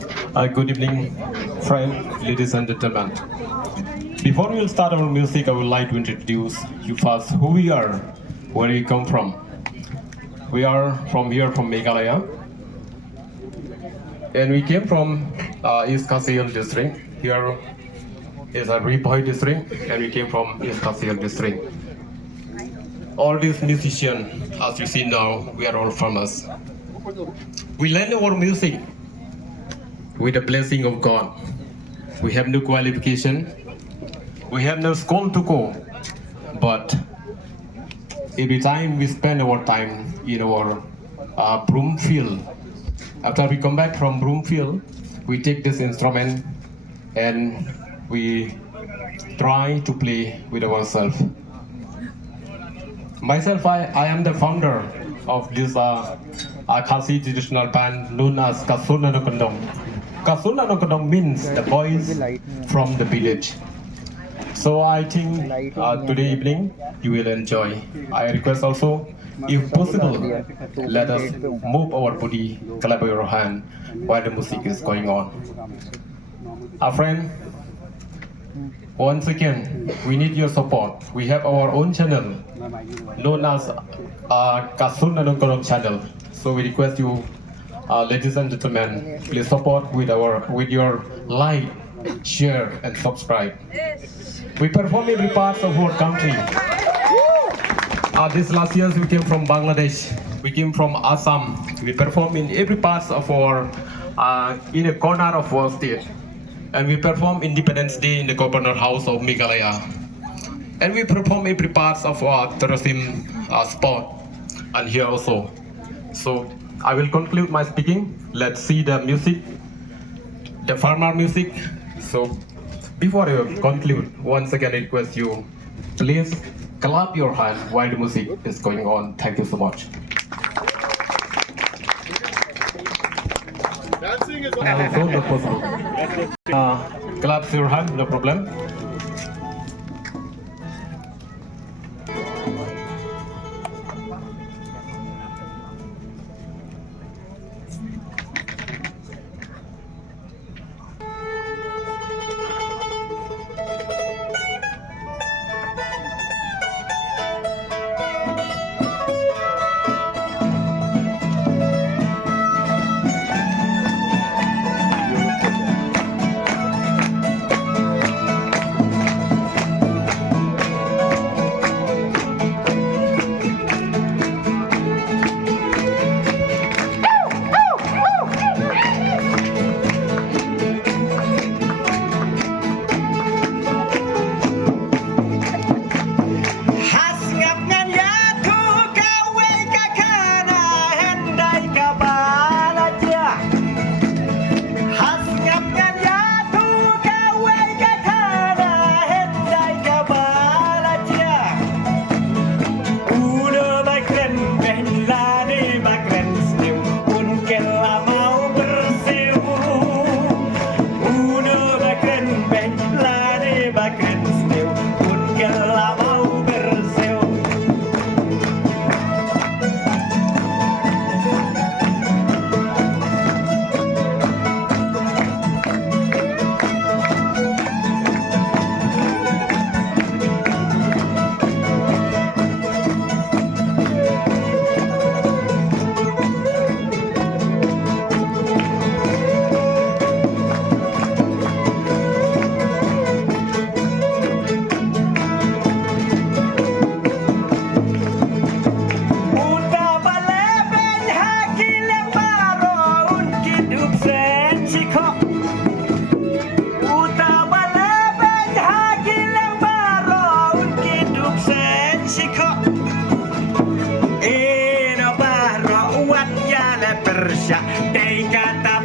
Good evening, friends, ladies and gentlemen. Before we will start our music, I would like to introduce you first who we are, where we come from. We are from here, from Meghalaya, and we came from East Kasiel district. Here is a Ripoy district, and we came from East Kasiel district. All these musicians, as you see now, we are all famous. We learn our music with the blessing of God. We have no qualification. We have no school to go. But every time we spend our time in our broom field, after we come back from broom field, we take this instrument and we try to play with ourselves. Myself, I am the founder of this Khasi traditional band known as Nongkyndong. Nongkyndong means the boys from the village. So I think today evening you will enjoy. I request also, if possible, let us move our body, clap your hand while the music is going on. Our friend, once again, we need your support. We have our own channel known as Nongkyndong channel. So we request you, ladies and gentlemen, please support with your like, share, and subscribe. We perform every part of our country. This last year we came from Bangladesh. We came from Assam. We perform in every part of our, in a corner of our state. And we perform Independence Day in the Governor House of Meghalaya. And we perform every part of our tourism spot, and here also. So I will conclude my speaking. Let's see the music, the farmer music. So before I conclude, once again I request you, please clap your hand while the music is going on. Thank you so much. Dancing is Also, no possible. Clap your hand, no problem. Persya, dai kata